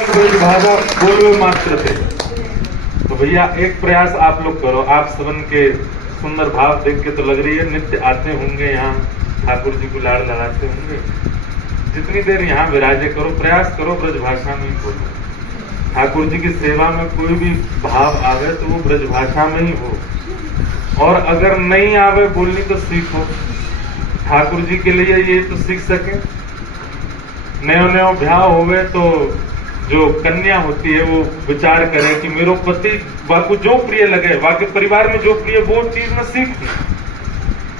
भाषा बोलवे मात्र थे। तो भैया एक प्रयास आप लोग करो। आप सबन के सुंदर भाव देख के तो लग रही है नित्य आते होंगे यहाँ, ठाकुर जी को लाड़ लगाते होंगे। जितनी देर यहाँ विराजे करो, प्रयास करो ब्रज भाषा में ही बोलो। ठाकुर जी की सेवा में कोई भी भाव आवे तो वो ब्रज भाषा में ही हो, और अगर नहीं आवे बोलनी तो सीखो। ठाकुर जी के लिए ये तो सीख सके। नयो ब्याह होवे तो जो कन्या होती है वो विचार करे कि मेरे पति वाकु जो प्रिय लगे, वाके परिवार में जो प्रिय वो चीज में सीख।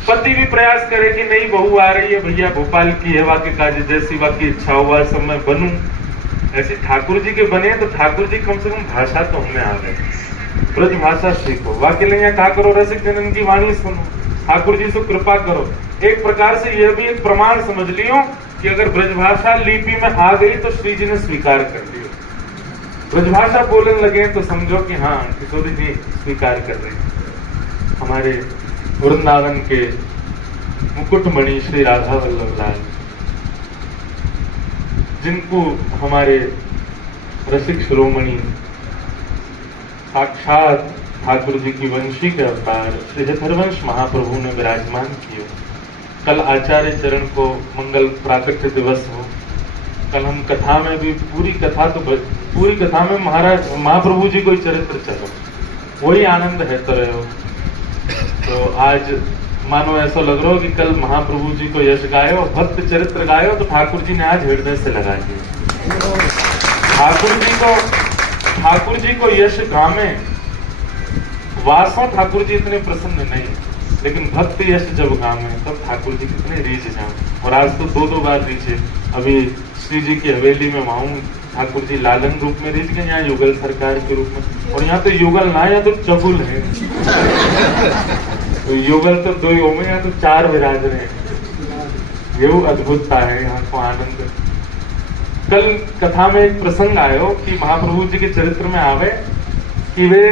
पति भी प्रयास करे कि नहीं बहू आ रही है भैया भोपाल की है, वाके काज जैसी वाकी इच्छा हुआ सब मैं बनूं, ऐसे ठाकुर जी के बने तो ठाकुर जी कम से कम भाषा तो हमें आ गए। ब्रज भाषा सीखो। वाके लिए क्या करो, रसिक जनन की वाणी सुनो, ठाकुर जी से कृपा करो। एक प्रकार से यह भी एक प्रमाण समझ लियो कि अगर ब्रजभाषा लिपि में आ गई तो श्री जी ने स्वीकार कर लियो। ब्रजभाषा बोलने लगे तो समझो कि हाँ किशोरी जी स्वीकार कर रहे हैं। हमारे वृंदावन के मुकुटमणि श्री राधा वल्लभ लाल, जिनको हमारे रसिक शिरोमणि साक्षात ठाकुर जी की वंशी के अवतार श्री हरवंश महाप्रभु ने विराजमान किए। कल आचार्य चरण को मंगल प्राकट्य दिवस हो। कल हम कथा में भी पूरी कथा में महाराज महाप्रभु जी को ही चरित्र चलो, वही आनंद है तो रहे हो। तो आज मानो ऐसा लग रहा हो कि कल महाप्रभु जी को यश गायो, भक्त चरित्र गायो, तो ठाकुर जी ने आज हृदय से लगा दिया। ठाकुर जी को यश गामे वासों ठाकुर जी इतने प्रसन्न नहीं, लेकिन भक्त यश जब गामे तब ठाकुर जी कितने रीझ जाए। और आज तो दो बार रीझे। अभी श्री जी की हवेली में वहां ठाकुर जी लालन रूप में रीझ गए, यहाँ युगल सरकार के रूप में। और यहाँ तो युगल ना, यहाँ तो चबुल है। तो युगल तो दो ही होंगे, यहाँ तो चार विराज रहे हैं। ये अद्भुतता है यहाँ को आनंद। कल कथा में एक प्रसंग आयो कि महाप्रभु जी के चरित्र में आवे कि वे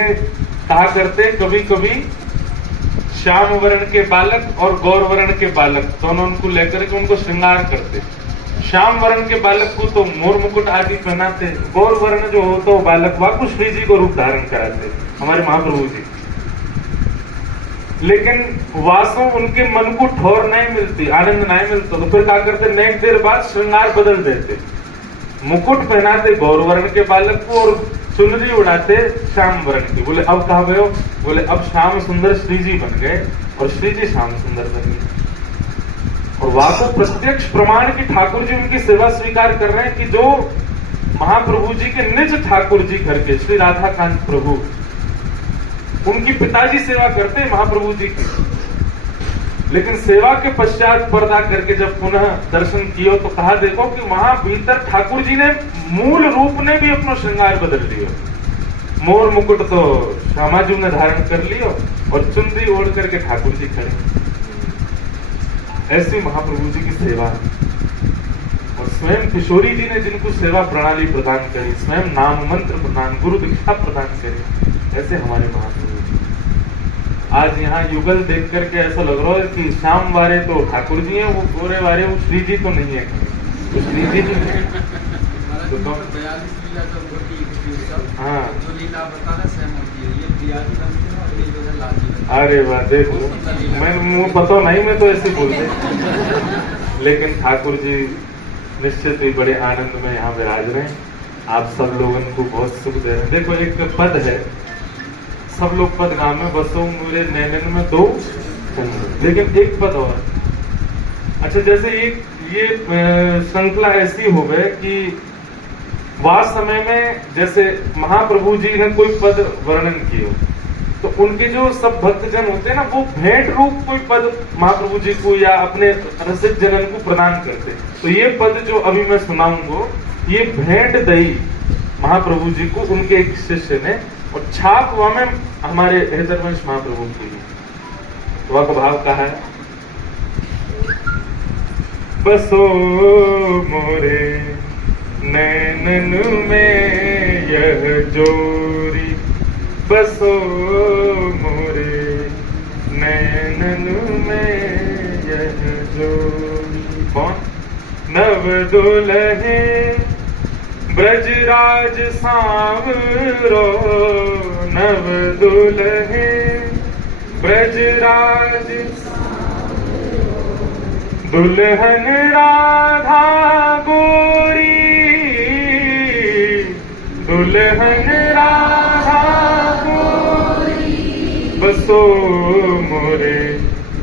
कहा करते कभी कभी श्याम वर्ण के बालक और गौर वर्ण के बालक दोनों उनको लेकर के उनको श्रृंगार करते। श्याम वर्ण के बालक को तो मोर मुकुट आदि पहनाते, गौर वर्ण जो होता है बालक वाकु श्री जी को रूप धारण कराते हमारे महाप्रभु जी। लेकिन वासों उनके मन को ठोर नहीं मिलती, आनंद नहीं मिलता, तो फिर क्या करते नेक देर बाद श्रृंगार बदल देते। मुकुट पहनाते गौर वर्ण के बालक को और चुनरी उड़ाते श्याम वर्ण की। बोले अब कहा गए हो? बोले अब श्याम सुंदर श्री जी बन गए और श्री जी श्याम सुंदर बन गए। और वाकई प्रत्यक्ष प्रमाण की ठाकुर जी उनकी सेवा स्वीकार कर रहे हैं कि जो महाप्रभु जी के निज ठाकुर जी घर के श्री राधाकांत प्रभु, उनकी पिताजी सेवा करते हैं महाप्रभु जी की। लेकिन सेवा के पश्चात पर्दा करके जब पुनः दर्शन किया तो कहा देखो कि वहां भीतर ठाकुर जी ने मूल रूप ने भी अपना श्रृंगार बदल लिया। मोर मुकुट तो श्यामाजू ने धारण कर लियो और चुनरी ओढ़ करके ठाकुर जी खड़े। ऐसी महाप्रभु जी की सेवा। और स्वयं किशोरी जी ने जिनको सेवा प्रणाली प्रदान करी, स्वयं नाम मंत्र प्रदान, गुरु दीक्षा प्रदान करी, ऐसे हमारे महाप्रभु। आज यहाँ युगल देख करके ऐसा लग रहा है कि श्याम वारे तो ठाकुर जी हैं, वो गोरे वारे वो श्री जी तो नहीं है। तो श्री जी तो हाँ, अरे वाह देखो, मैं मुँह पता नहीं, मैं तो ऐसे बोलते। लेकिन ठाकुर जी निश्चित ही बड़े आनंद में यहाँ विराज रहे हैं। आप सब लोगों को बहुत सुख दे रहे हैं। देखो एक पद है, सब लोग पद गाँव में बसो मेरे नैनन में दो चंद्र, लेकिन एक पद और। अच्छा जैसे ये श्रृंखला ऐसी हो गए कि वास समय में जैसे महाप्रभु जी ने कोई पद वर्णन किए तो उनके जो सब भक्तजन होते हैं ना, वो भेंट रूप कोई पद महाप्रभु जी को या अपने रसिक जनन को प्रदान करते। तो ये पद जो अभी मैं सुनाऊंगा, ये भेंट दई महाप्रभु जी को उनके एक शिष्य ने, और छाप हुआ में हमारे हृदयवंश महाप्रभु की। वह का भाव कहा है, बसो मोरे नैनन में यह जोरी, बसो मोरे नैनन में यह जोरी। कौन? नव दुल्हे ब्रजराज सांवरो नव दुल्हे, ब्रजराज दुल्हन राधा गोरी, दुल्हन राधा गोरी, बसो मोरे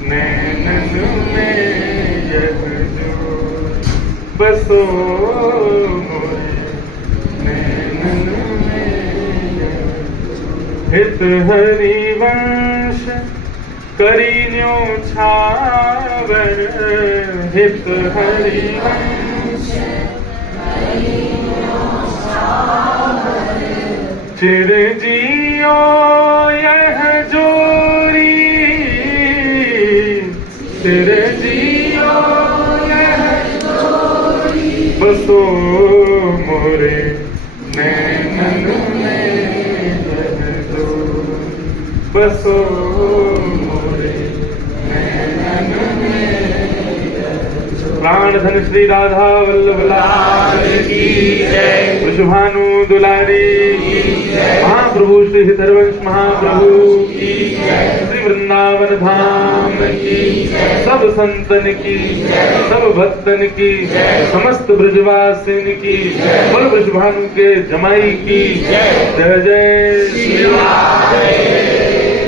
नैनन में यह जोर, बसो मोरे नैनन में यह जोर। हित हरिवंश करीन्यो छावर, हित हरिवंश चिरजियो यह जोरी, चिरजियो यह जोरी, बसो मोरे नैनन में यह जोरी, बसो मोरे नैनन में यह जोरी। प्राण धन श्री राधा वल्लभ लाल की जय, वृषभानु दुलारी महाप्रभु श्री हरिवंश महाप्रभु की जय, श्री वृंदावन धाम की जय, सब संतन की जय, सब भक्तन की जय, समस्त ब्रजवासिन की जय, बोल वृषभानु के जमाई की जय, जय जय श्री राधे।